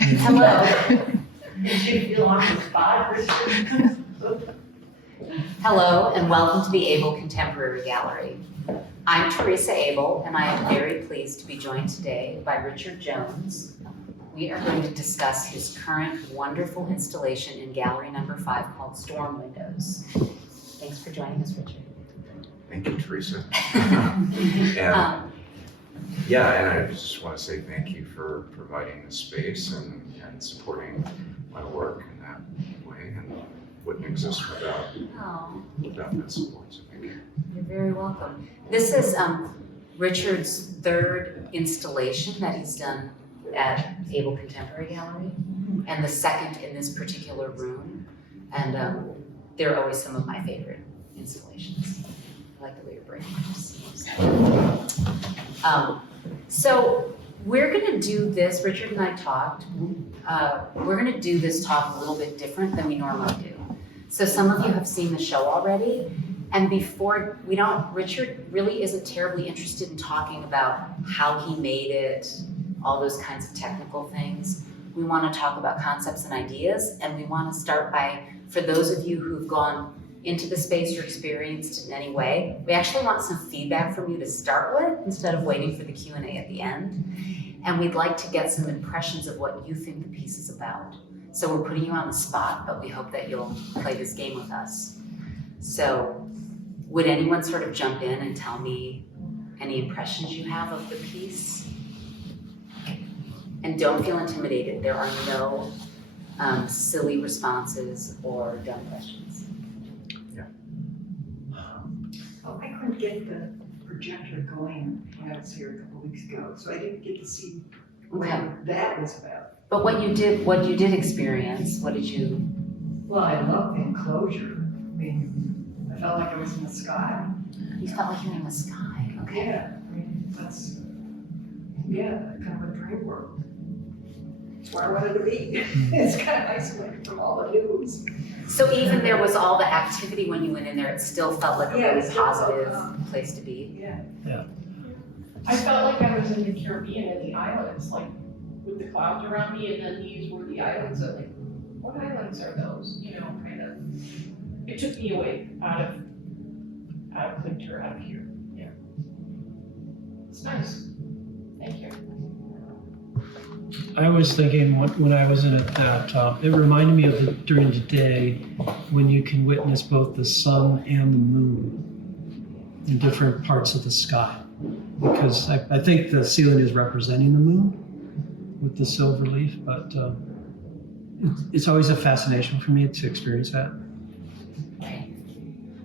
Hello. Did you feel on the spot? Hello, and welcome to the Abel Contemporary Gallery. I'm Theresa Abel, and I am very pleased to be joined today by Richard Jones. We are going to discuss his current wonderful installation in gallery number 5 called Storm Windows. Thanks for joining us, Richard. Thank you, Theresa. And I just want to say thank you for providing the space and supporting my work in that way, and wouldn't exist without that support, so thank you. You're very welcome. This is Richard's third installation that he's done at Abel Contemporary Gallery, and the second in this particular room, and they're always some of my favorite installations. I like the way your brain just seems. So we're gonna do this, Richard and I talked, we're gonna do this talk a little bit different than we normally do. So some of you have seen the show already, and Richard really isn't terribly interested in talking about how he made it, all those kinds of technical things. We wanna talk about concepts and ideas, and we wanna start by, for those of you who've gone into the space or experienced in any way, we actually want some feedback from you to start with instead of waiting for the Q&A at the end. And we'd like to get some impressions of what you think the piece is about. So we're putting you on the spot, but we hope that you'll play this game with us. So would anyone sort of jump in and tell me any impressions you have of the piece? And don't feel intimidated. There are no silly responses or dumb questions. Oh, I couldn't get the projector going when I was here a couple weeks ago, so I didn't get to see what that was about. But what you did experience, what did you? Well, I love the enclosure. I mean, I felt like I was in the sky. You felt like you were in the sky, okay. Yeah, I mean, that's, kind of a dream world. It's where I wanted to be. It's kind of isolated from all the news. So even there was all the activity when you went in there, it still felt like a really positive place to be? Yeah. I felt like I was in the Caribbean and the islands, like with the clouds around me, and then these were the islands. I'm like, what islands are those? You know, kind of. It took me away out of Clinton, out of here. Yeah. It's nice. Thank you. I was thinking when I was in it that it reminded me of during the day when you can witness both the sun and the moon in different parts of the sky. Because I think the ceiling is representing the moon with the silver leaf, but it's always a fascination for me to experience that.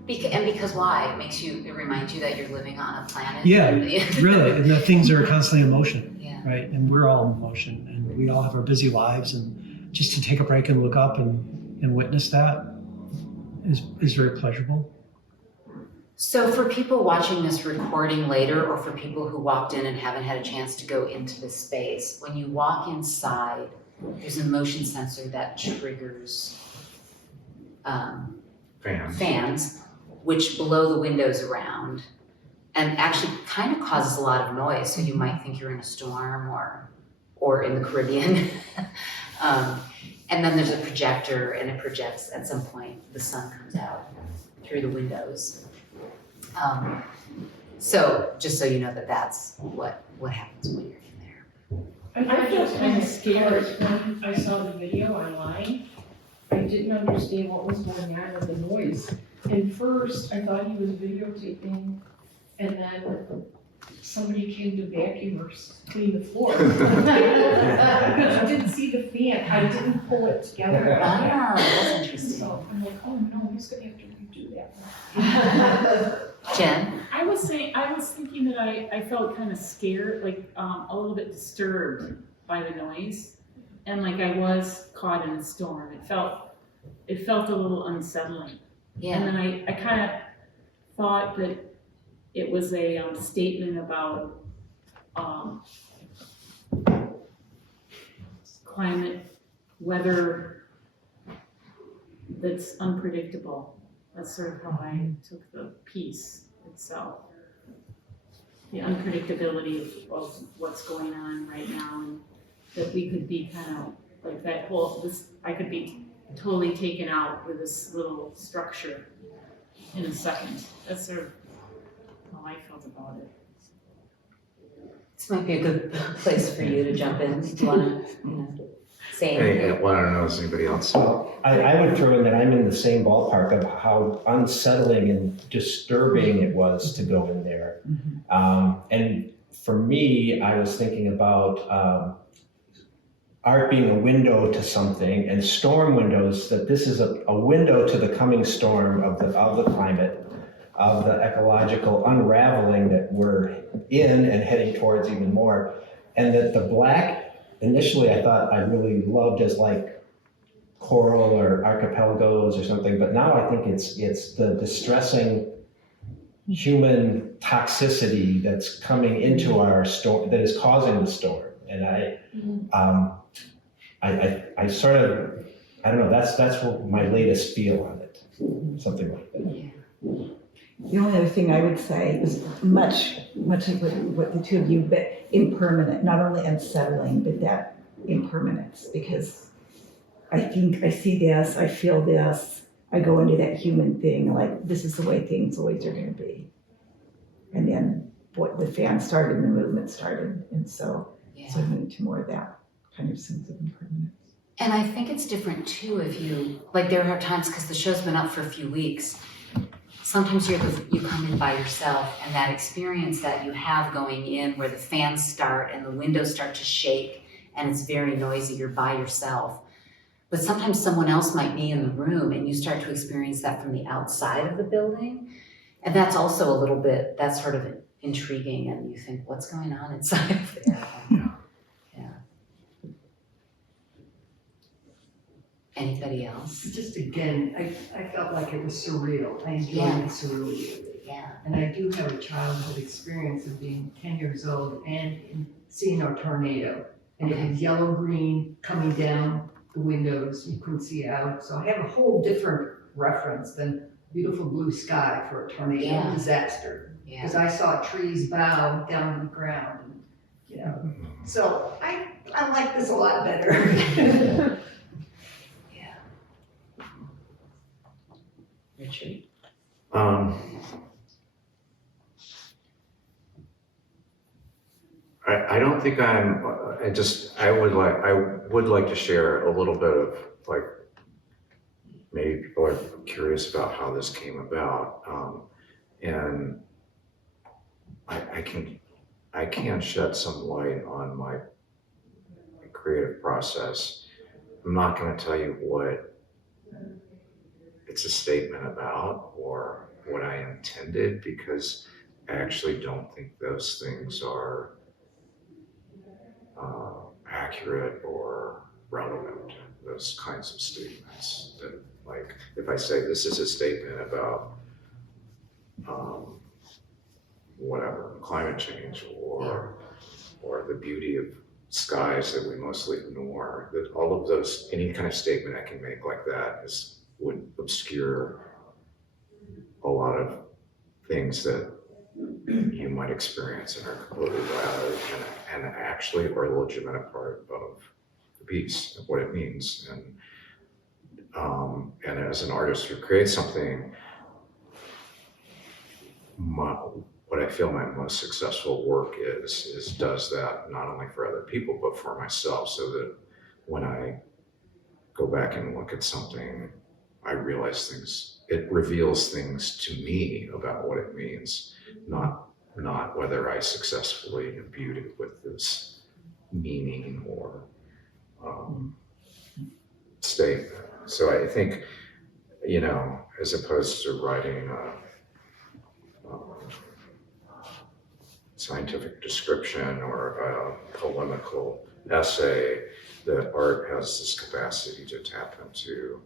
And because why? It reminds you that you're living on a planet. Yeah, really, and that things are constantly in motion, right? And we're all in motion, and we all have our busy lives, and just to take a break and look up and witness that is very pleasurable. So for people watching this recording later, or for people who walked in and haven't had a chance to go into the space, when you walk inside, there's a motion sensor that triggers fans, which blow the windows around and actually kind of causes a lot of noise. So you might think you're in a storm or in the Caribbean. And then there's a projector, and it projects at some point, the sun comes out through the windows. So just so you know that's what happens when you're in there. And I felt kind of scared when I saw the video online. I didn't understand what was going on with the noise. And first, I thought he was videotaping, and then somebody came to vacuum or clean the floor. Because you didn't see the fan. I didn't pull it together. Wow, that's interesting. So I'm like, oh no, he's gonna have to redo that. Jen? I was thinking that I felt kind of scared, like a little bit disturbed by the noise, and like I was caught in a storm. It felt a little unsettling. Yeah. And then I kind of thought that it was a statement about climate, weather that's unpredictable. That's sort of how I took the piece itself. The unpredictability of what's going on right now that we could be kind of like that whole, this, I could be totally taken out with this little structure in a second. That's sort of how I felt about it. This might be a good place for you to jump in. Do you want to, say anything? Hey, well, I don't know, is anybody else? I would throw in that I'm in the same ballpark of how unsettling and disturbing it was to go in there. And for me, I was thinking about art being a window to something, and storm windows, that this is a window to the coming storm of the climate, of the ecological unraveling that we're in and heading towards even more. And that the black, initially I thought I really loved as like coral or archipelagos or something, but now I think it's the distressing human toxicity that's coming into our storm, that is causing the storm. And I sort of, I don't know, that's what my latest feel on it, something like that. The only other thing I would say is much like what the two of you, but impermanent, not only unsettling, but that impermanence, because I think I see this, I feel this, I go into that human thing, like this is the way things always are going to be. And then what the fan started and the movement started, and so I went into more of that kind of sense of impermanence. And I think it's different too if you, like there are times, because the show's been up for a few weeks, sometimes you come in by yourself, and that experience that you have going in where the fans start and the windows start to shake and it's very noisy, you're by yourself. But sometimes someone else might be in the room and you start to experience that from the outside of the building. And that's also a little bit, that's sort of intriguing, and you think, what's going on inside of there? Yeah. Anybody else? Just again, I felt like it was surreal. I enjoyed the surreal. Yeah. And I do have a childhood experience of being 10 years old and seeing a tornado. And it was yellow-green coming down the windows. You couldn't see out. So I have a whole different reference than beautiful blue sky for a tornado disaster. Yeah. Because I saw trees bow down to the ground. And, you know, so I like this a lot better. Richard? I don't think I would like to share a little bit of like, maybe people are curious about how this came about. And I can shed some light on my creative process. I'm not going to tell you what it's a statement about or what I intended, because I actually don't think those things are accurate or relevant, those kinds of statements. That, like, if I say this is a statement about whatever, climate change or the beauty of skies that we mostly ignore, that all of those, any kind of statement I can make like that would obscure a lot of things that you might experience and are completely valid and actually are a legitimate part of the piece, of what it means. And as an artist who creates something, what I feel my most successful work does that not only for other people, but for myself, so that when I go back and look at something, I realize it reveals things to me about what it means, not whether I successfully imbued it with this meaning or statement. So I think, as opposed to writing a scientific description or a polemical essay, that art has this capacity to tap into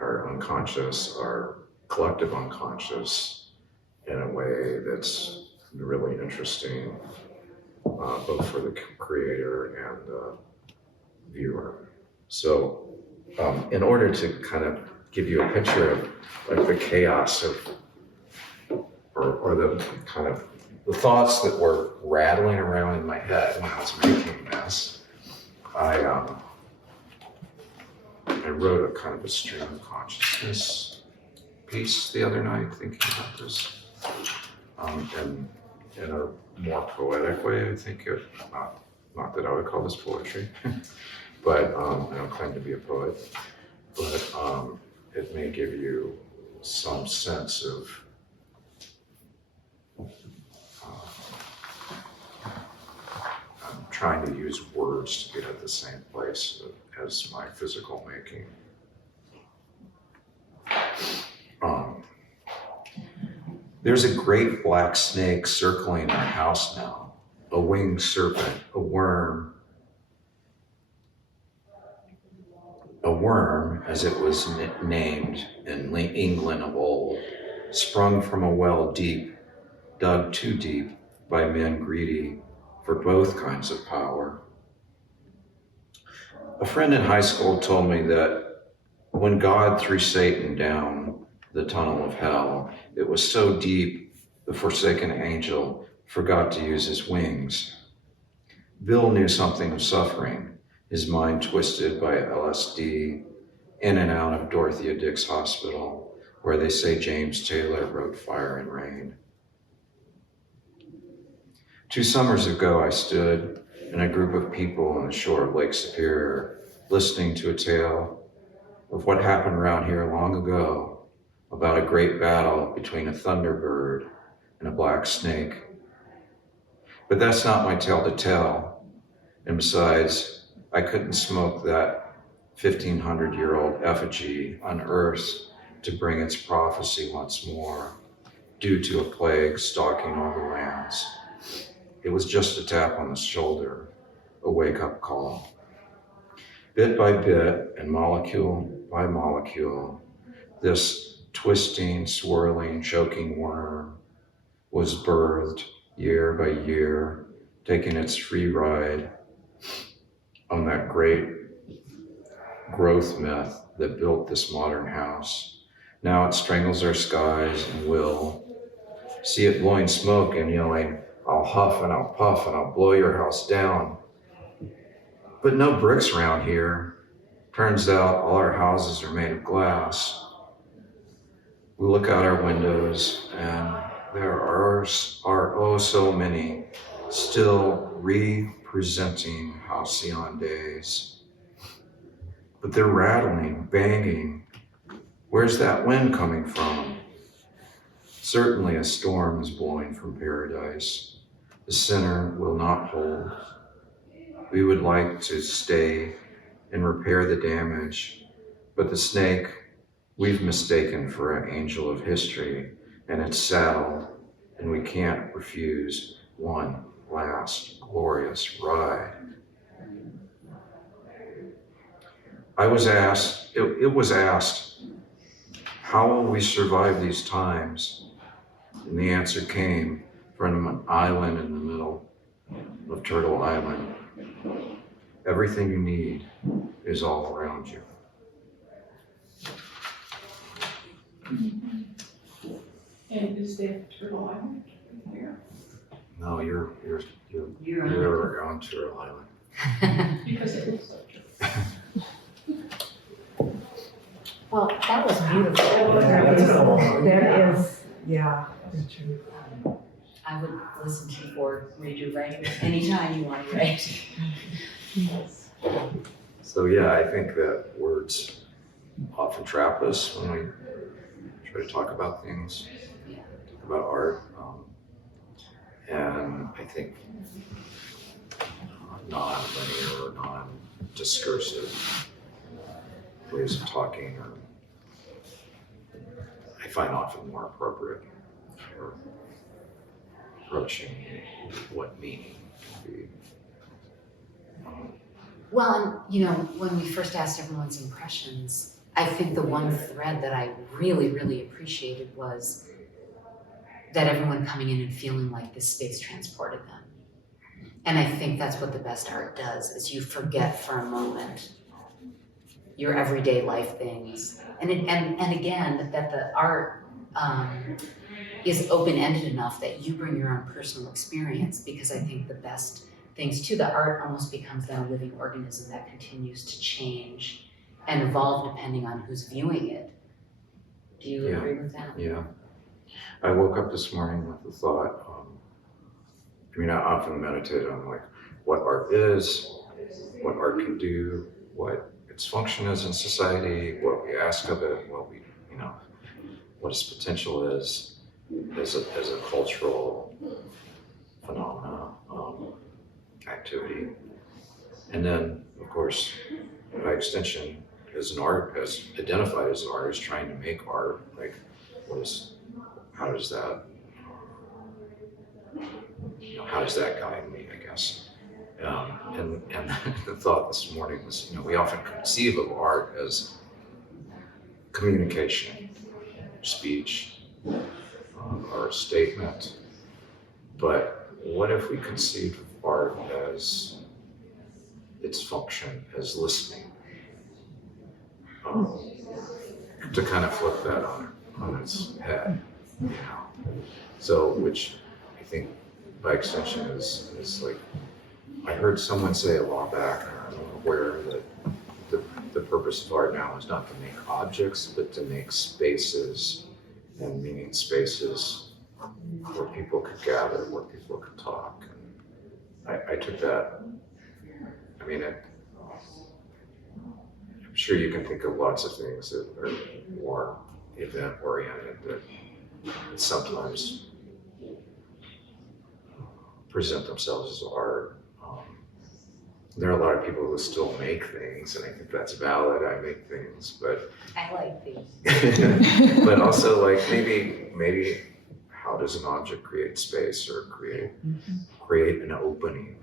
our unconscious, our collective unconscious, in a way that's really interesting, both for the creator and the viewer. So in order to kind of give you a picture of like the chaos of, or the kind of the thoughts that were rattling around in my head when I was making this, wrote a kind of a stream of consciousness piece the other night thinking about this. And in a more poetic way, I think it, not that I would call this poetry, but I don't claim to be a poet, but it may give you some sense of I'm trying to use words to get at the same place as my physical making. There's a great black snake circling our house now, a winged serpent, a worm, as it was named in England of old, sprung from a well deep, dug too deep by men greedy for both kinds of power. A friend in high school told me that when God threw Satan down the tunnel of hell, it was so deep the forsaken angel forgot to use his wings. Bill knew something of suffering, his mind twisted by LSD, in and out of Dorothea Dix Hospital, where they say James Taylor wrote Fire and Rain. 2 summers ago, I stood in a group of people on the shore of Lake Superior, listening to a tale of what happened around here long ago, about a great battle between a thunderbird and a black snake. But that's not my tale to tell. And besides, I couldn't smoke that 1,500-year-old effigy unearthed to bring its prophecy once more, due to a plague stalking all the lands. It was just a tap on the shoulder, a wake-up call. Bit by bit and molecule by molecule, this twisting, swirling, choking worm was birthed year by year, taking its free ride on that great growth myth that built this modern house. Now it strangles our skies and will. See it blowing smoke and yelling, "I'll huff and I'll puff and I'll blow your house down." But no bricks around here. Turns out all our houses are made of glass. We look out our windows and there are oh so many still representing halcyon days. But they're rattling, banging. Where's that wind coming from? Certainly a storm is blowing from paradise. The sinner will not hold. We would like to stay and repair the damage, but the snake we've mistaken for an angel of history, and it's saddled, and we can't refuse one last glorious ride. It was asked, how will we survive these times? And the answer came from an island in the middle of Turtle Island. Everything you need is all around you. And is that Turtle Island here? No, you're on Turtle Island. Because it looks like Turtle. Well, that was beautiful. That is, yeah. I would listen to you or read you write anytime you want to write. So yeah, I think that words often trap us when we try to talk about things, talk about art. And I think non-linear or non-discursive ways of talking I find often more appropriate for approaching what meaning can be. Well, and when we first asked everyone's impressions, I think the one thread that I really, really appreciated was that everyone coming in and feeling like this space transported them. And I think that's what the best art does, is you forget for a moment your everyday life things. And again, that the art is open-ended enough that you bring your own personal experience, because I think the best things too, the art almost becomes then a living organism that continues to change and evolve depending on who's viewing it. Do you Yeah. agree with that? Yeah. I woke up this morning with the thought, I often meditate on like what art is, what art can do, what its function is in society, what we ask of it, what its potential is as a cultural phenomena, activity. And then, of course, by extension, as an art, as identified as an artist trying to make art, like how does that guide me, I guess? And the thought this morning was, we often conceive of art as communication, speech, or a statement. But what if we conceived of art as its function as listening? To kind of flip that on its head, So, which I think by extension is like, I heard someone say a while back, I don't know where, that the purpose of art now is not to make objects, but to make spaces, and meaning spaces where people could gather, where people could talk. And I took that, I'm sure you can think of lots of things that are more event-oriented that sometimes present themselves as art. There are a lot of people who still make things, and I think that's valid. I make things, but I like these. but also like maybe how does an object create space or create an opening?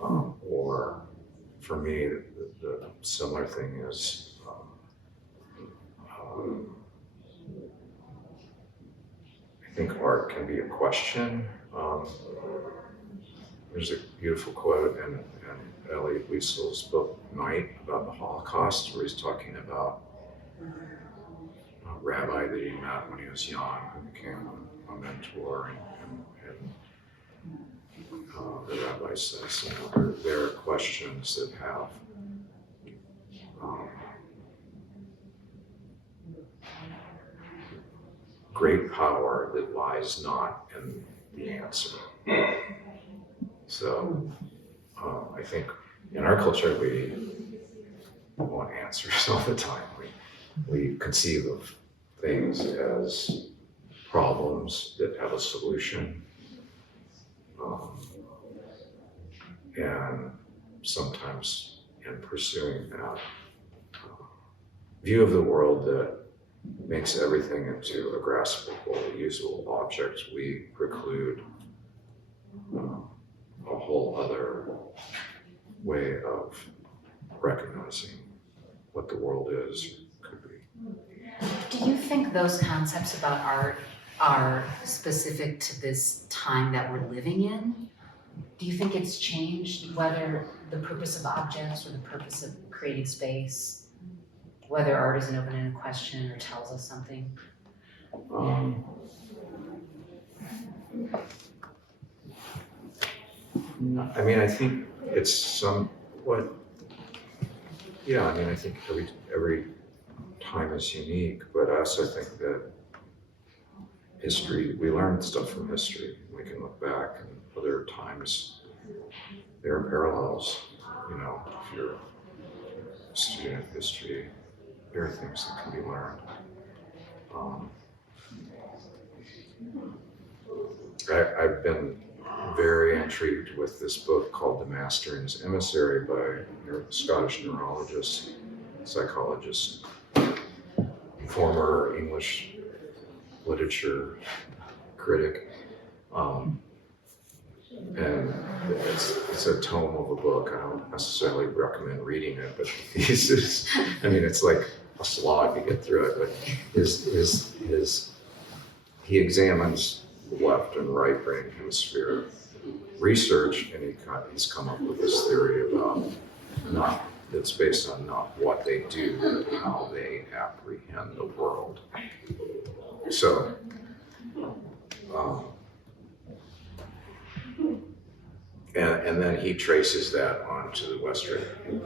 Or for me, the similar thing is I think art can be a question. There's a beautiful quote in Elie Wiesel's book Night about the Holocaust, where he's talking about a rabbi that he met when he was young, who became a mentor, and the rabbi says, there are questions that have great power that lies not in the answer. So I think in our culture we want answers all the time. We conceive of things as problems that have a solution. And sometimes in pursuing that view of the world that makes everything into a graspable, usable object, we preclude a whole other way of recognizing what the world is, could be. Do you think those concepts about art are specific to this time that we're living in? Do you think it's changed, whether the purpose of objects or the purpose of creating space, whether art is an open-ended question or tells us something? I think it's somewhat, I think every time is unique, but I also think that history, we learn stuff from history. We can look back and other times there are parallels. If you're a student of history, there are things that can be learned. I've been very intrigued with this book called The Master and His Emissary by a Scottish neurologist, psychologist, former English literature critic. And it's a tome of a book. I don't necessarily recommend reading it, but the thesis, it's like a slog to get through it, but he examines the left and right brain hemisphere research, and he's come up with this theory about that's based on not what they do, but how they apprehend the world. So, And then he traces that onto the Western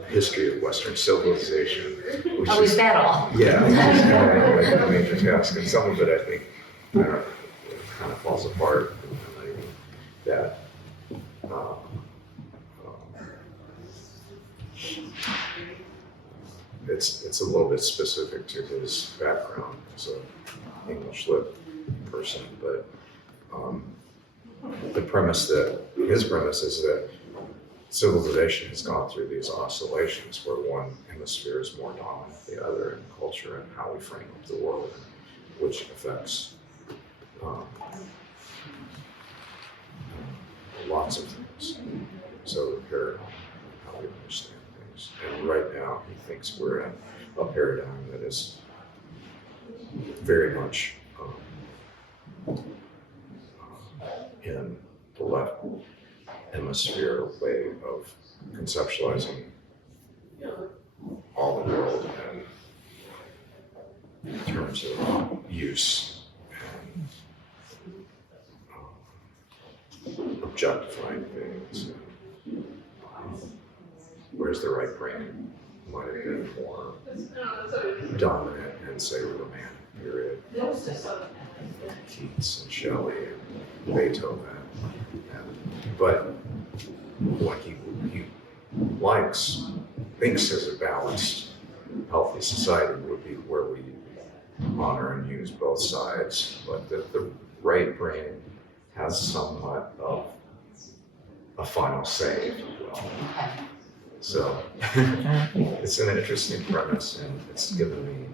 history of Western civilization, which Oh, is that all? yeah, which is kind of like a major task, and some of it I think kind of falls apart. That it's a little bit specific to his background as an English lit person, but his premise is that civilization has gone through these oscillations where one hemisphere is more dominant than the other in culture and how we frame up the world, which affects lots of things. So the paradigm, how we understand things. And right now, he thinks we're in a paradigm that is very much in the left hemisphere way of conceptualizing all the world in terms of use and objectifying things. Whereas the right brain might have been more dominant in, say, the Romantic period. Keats and Shelley and Beethoven. But what he thinks as a balanced, healthy society would be where we honor and use both sides, but that the right brain has somewhat of a final say, if you will. Okay. So it's an interesting premise, and it's given me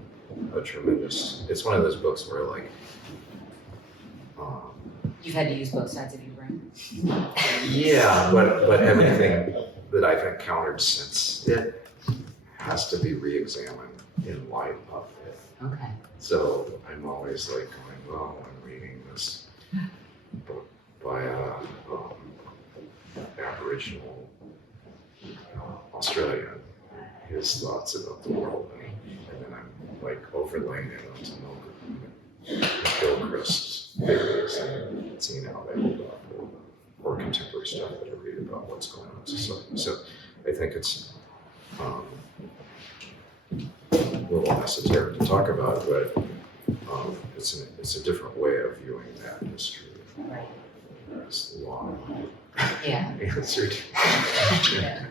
a tremendous, it's one of those books where like, You've had to use both sides of your brain? yeah, but everything that I've encountered since it has to be re-examined in light of it. Okay. So I'm always like going, well, I'm reading this book by a Aboriginal Australian, his thoughts about the world, and then I'm like overlaying it onto Gilchrist's theories and seeing how they hold up, or contemporary stuff that I read about what's going on in society. So I think it's a little esoteric to talk about, but it's a different way of viewing that history. Right. It's long Yeah. answered. Yeah.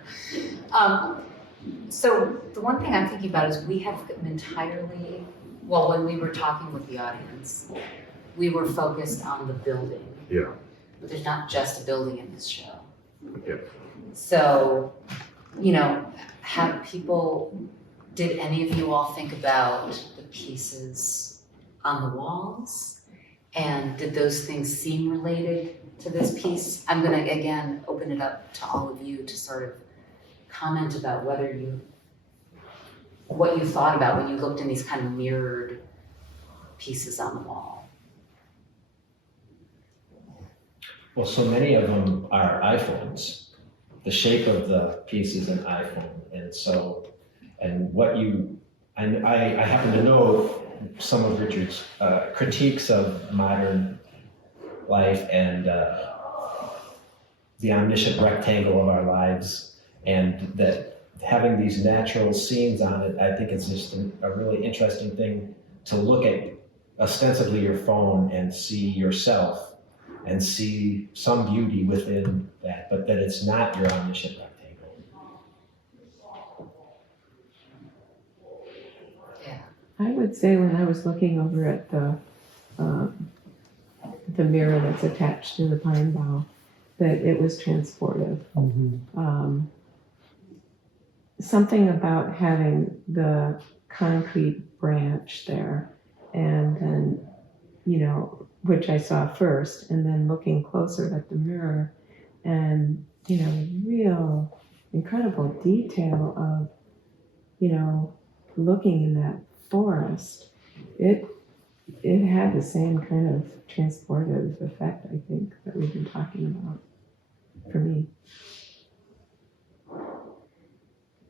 So the one thing I'm thinking about is we have entirely, well, when we were talking with the audience, we were focused on the building. Yeah. But there's not just a building in this show. Yeah. So, did any of you all think about the pieces on the walls? And did those things seem related to this piece? I'm gonna, again, open it up to all of you to sort of comment about what you thought about when you looked in these kind of mirrored pieces on the wall. Well, so many of them are iPhones. The shape of the piece is an iPhone. And I happen to know some of Richard's critiques of modern life and the omniscient rectangle of our lives, and that having these natural scenes on it, I think it's just a really interesting thing to look at ostensibly your phone and see yourself and see some beauty within that, but that it's not your omniscient rectangle. Yeah. I would say when I was looking over at the mirror that's attached to the pine bough, that it was transportive. Something about having the concrete branch there, and then, which I saw first, and then looking closer at the mirror, and, real incredible detail of, looking in that forest. It had the same kind of transportive effect, I think, that we've been talking about for me.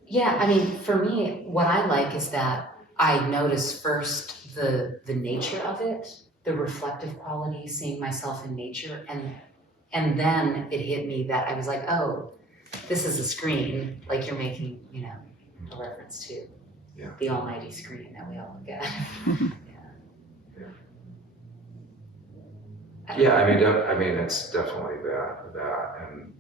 Yeah, for me, what I like is that I notice first the nature of it, the reflective quality, seeing myself in nature, And then it hit me that I was like, oh, this is a screen, like you're making, you know, a reference to Yeah. the almighty screen that we all look at. Yeah, I mean, it's definitely that, and,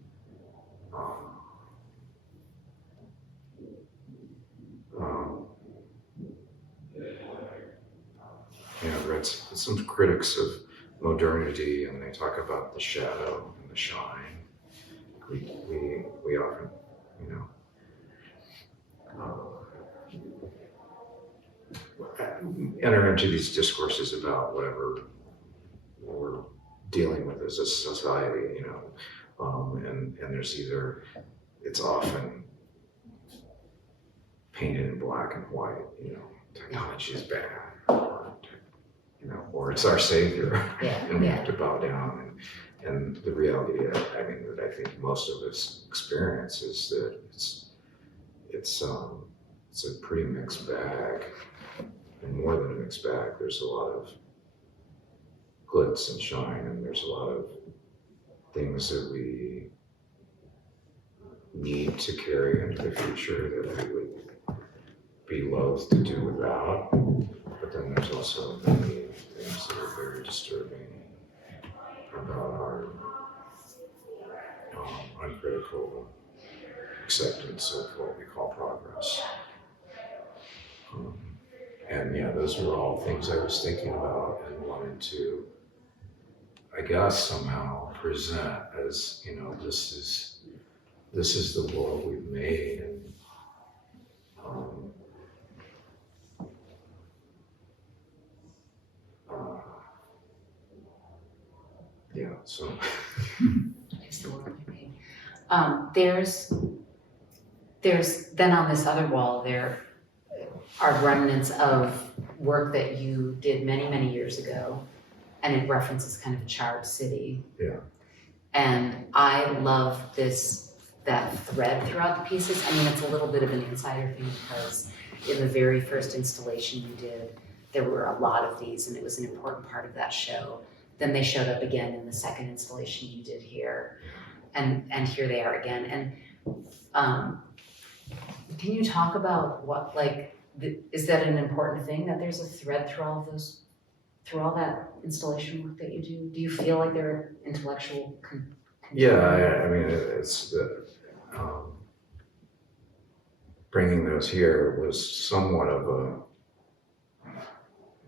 you know, read some critics of modernity, and they talk about the shadow and the shine. We often, you know, enter into these discourses about whatever we're dealing with as a society, you know, and there's either, it's often painted in black and white, you know, technology is bad, or, you know, or it's our savior, and we have to bow down. And the reality, I mean, that I think most of us experience is that it's a pretty mixed bag, and more than a mixed bag. There's a lot of glitz and shine, and there's a lot of things that we need to carry into the future that we would be loath to do without. But then there's also many things that are very disturbing about our uncritical acceptance of what we call progress. And yeah, those were all things I was thinking about and wanted to, I guess, somehow present as, you know, this is the world we've made, and yeah, so. It's the world we made. There's then on this other wall there are remnants of work that you did many, many years ago, and it references kind of a charred city. Yeah. And I love that thread throughout the pieces. I mean, it's a little bit of an insider thing because in the very first installation you did, there were a lot of these, and it was an important part of that show. Then they showed up again in the second installation you did here, and here they are again. And can you talk about what, like, is that an important thing that there's a thread through all of those, through all that installation work that you do? Do you feel like there are intellectual? Yeah, I mean, it's the bringing those here was somewhat of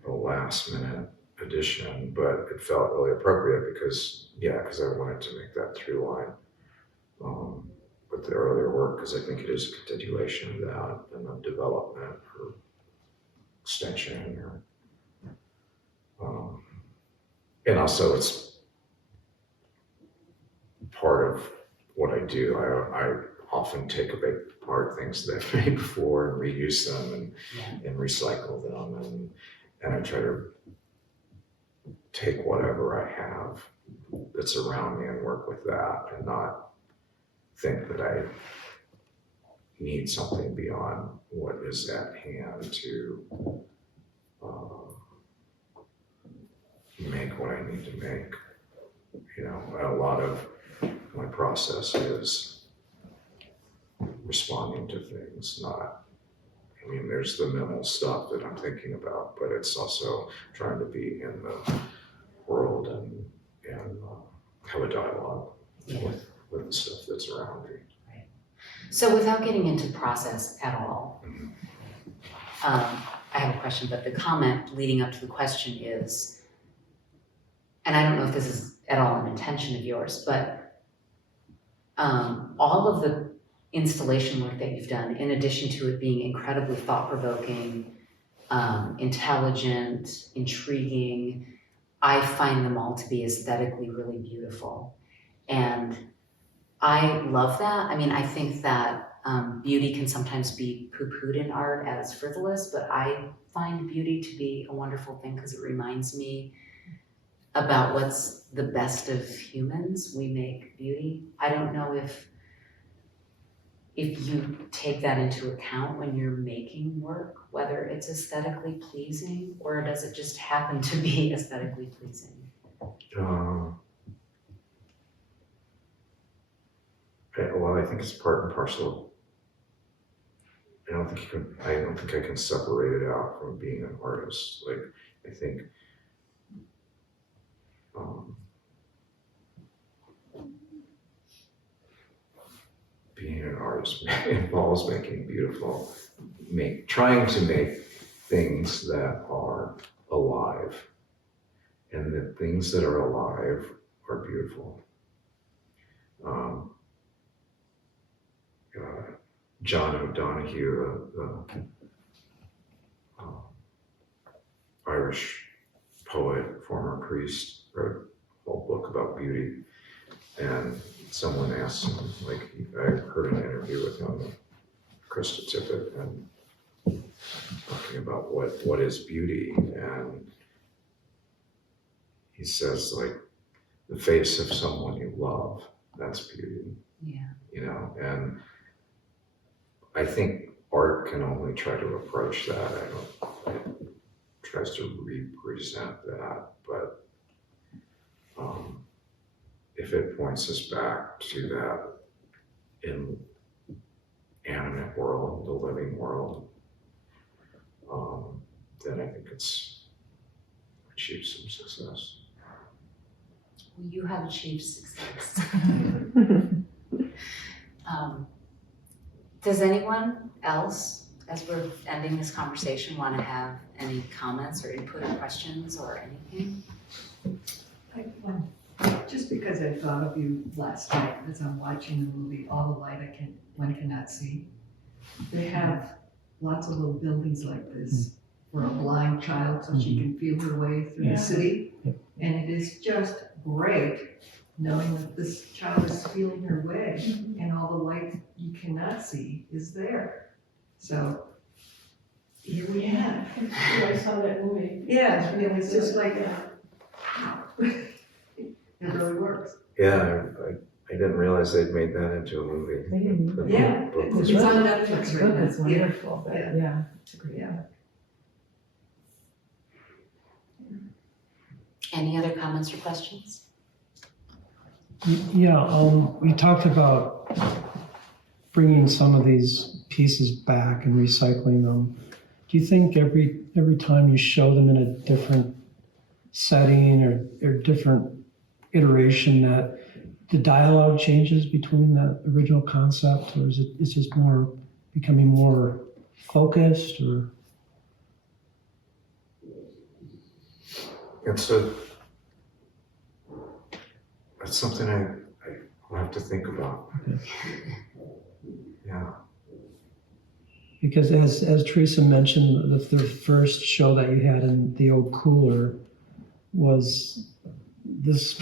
a last minute addition, but it felt really appropriate because I wanted to make that through line with the earlier work, because I think it is a continuation of that and a development or extension, or and also it's part of what I do. I often take apart things that I've made before and reuse them and recycle them, and I try to take whatever I have that's around me and work with that, and not think that I need something beyond what is at hand to make what I need to make. You know, a lot of my process is responding to things, I mean, there's the mental stuff that I'm thinking about, but it's also trying to be in the world and have a dialogue with the stuff that's around me. Right. So without getting into process at all, I have a question, but the comment leading up to the question is, and I don't know if this is at all an intention of yours, but all of the installation work that you've done, in addition to it being incredibly thought-provoking, intelligent, intriguing, I find them all to be aesthetically really beautiful. And I love that. I mean, I think that beauty can sometimes be poo-pooed in art as frivolous, but I find beauty to be a wonderful thing because it reminds me about what's the best of humans. We make beauty. I don't know if you take that into account when you're making work, whether it's aesthetically pleasing, or does it just happen to be aesthetically pleasing? Well, I think it's part and parcel. I don't think I can separate it out from being an artist. Like, I think, being an artist involves making beautiful, trying to make things that are alive, and the things that are alive are beautiful. John O'Donoghue, the Irish poet, former priest, wrote a whole book about beauty. And someone asked him, like, I heard an interview with him, Krista Tippett, and talking about what is beauty. And he says, like, the face of someone you love, that's beauty. Yeah. You know, and I think art can only try to approach that. It tries to represent that, but if it points us back to that inanimate world, the living world, then I think it's achieved some success. Well, you have achieved success. Does anyone else, as we're ending this conversation, want to have any comments or input or questions or anything? Just because I thought of you last night as I'm watching the movie, All the Light One Cannot See. They have lots of little buildings like this for a blind child so she can feel her way through the city. And it is just great knowing that this child is feeling her way and all the light you cannot see is there. So here we have. I saw that movie. Yeah, it was just like, wow. It really works. Yeah, I didn't realize they'd made that into a movie. The Yeah, book it's was on Netflix It's right good, now. it's wonderful, but Yeah. yeah, it's a great. Yeah. Any other comments or questions? Yeah, we talked about bringing some of these pieces back and recycling them. Do you think every time you show them in a different setting or different iteration that the dialogue changes between the original concept, or is it's just more becoming more focused, or? That's something I'll have to think about. Yeah. Because as Theresa mentioned, the first show that you had in the old cooler was this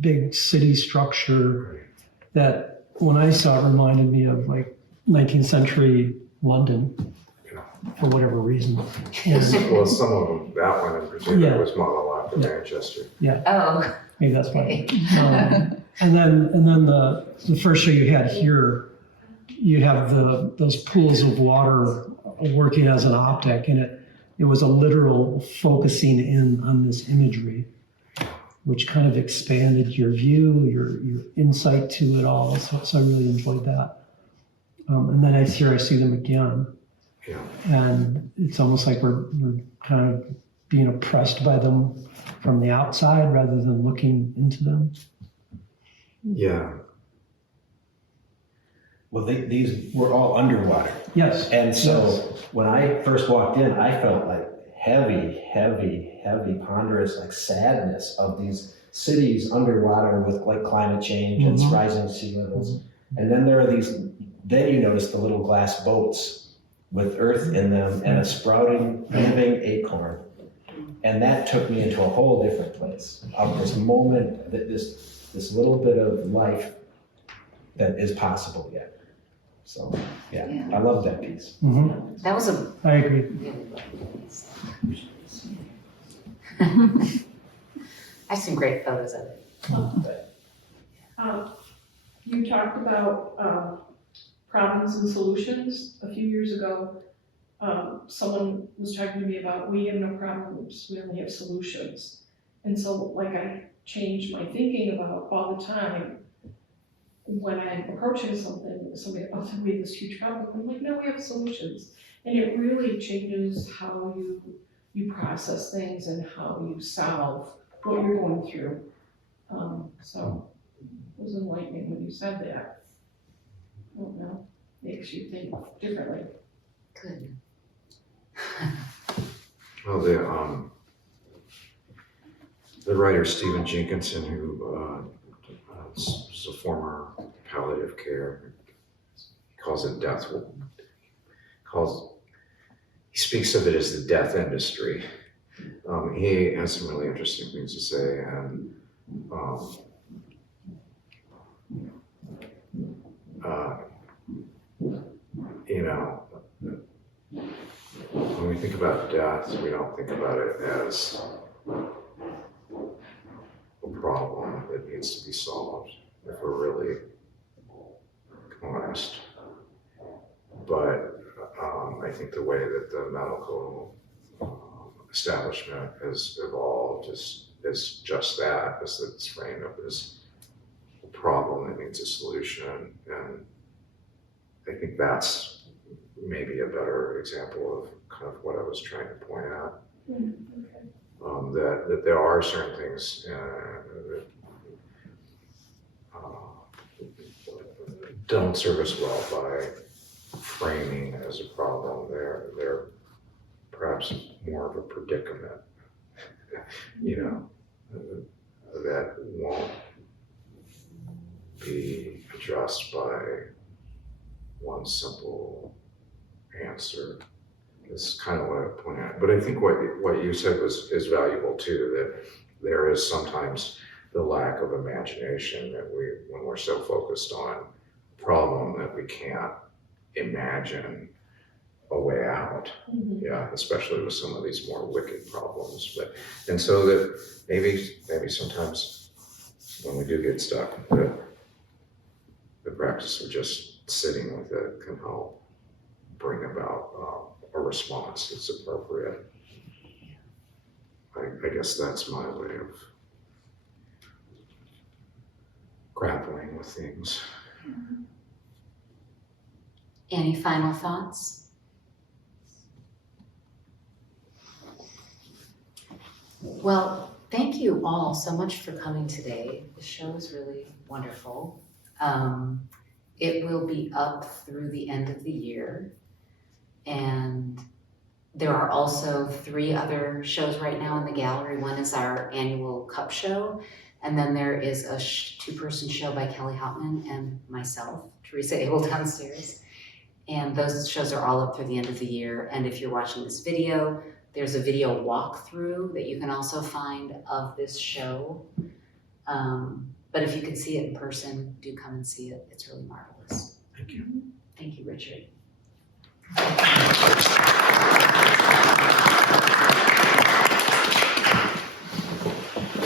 big city structure that, when I saw it, reminded me of like 19th century London, for whatever reason. And Well, some of them, that one in particular Yeah. was modeled after Manchester. Oh, maybe that's why. okay. And then the first show you had here, you have those pools of water working as an optic, and it was a literal focusing in on this imagery, which kind of expanded your view, your insight to it all. So I really enjoyed that. And then I see them again, Yeah. and it's almost like we're kind of being oppressed by them from the outside rather than looking into them. Yeah. Well, these were all underwater. Yes. And so when I first walked in, I felt like heavy, ponderous, like sadness of these cities underwater with like climate change and rising sea levels. And then then you notice the little glass boats with earth in them and a sprouting, living acorn. And that took me into a whole different place of this moment, that this little bit of life that is possible yet. So, yeah, I love that piece. Mm-hmm. That was a I agree. really lovely piece. I have some great photos of it. You talked about problems and solutions a few years ago. Someone was talking to me about, we have no problems, we only have solutions. And so like I changed my thinking about all the time. when I'm approaching something, somebody, oh, tell me this huge problem, I'm like, no, we have solutions. And it really changes how you process things and how you solve what you're going through. So it was enlightening when you said that. I don't know, makes you think differently. Good. Well, the writer Stephen Jenkinson, who is a former palliative care, calls it death. He speaks of it as the death industry. He has some really interesting things to say, and you know, when we think about death, we don't think about it as a problem that needs to be solved, if we're really honest. But I think the way that the medical establishment has evolved is just that, is that it's framed up as a problem that needs a solution. And I think that's maybe a better example of kind of what I was trying to point out. That there are certain things that don't serve us well by framing as a problem. They're perhaps more of a predicament, that won't be addressed by one simple answer. It's kind of what I point out. But I think what you said is valuable too, that there is sometimes the lack of imagination that when we're so focused on a problem that we can't imagine a way out. Yeah, especially with some of these more wicked problems. And so that maybe sometimes when we do get stuck, the practice of just sitting with it can help bring about a response that's appropriate. I guess that's my way of grappling with things. Any final thoughts? Well, thank you all so much for coming today. The show is really wonderful. It will be up through the end of the year. And there are also 3 other shows right now in the gallery. One is our annual cup show. And then there is a 2-person show by Kelly Houtman and myself, Theresa Abel downstairs. And those shows are all up through the end of the year. And if you're watching this video, there's a video walkthrough that you can also find of this show. But if you can see it in person, do come and see it. It's really marvelous. Thank you. Thank you, Richard.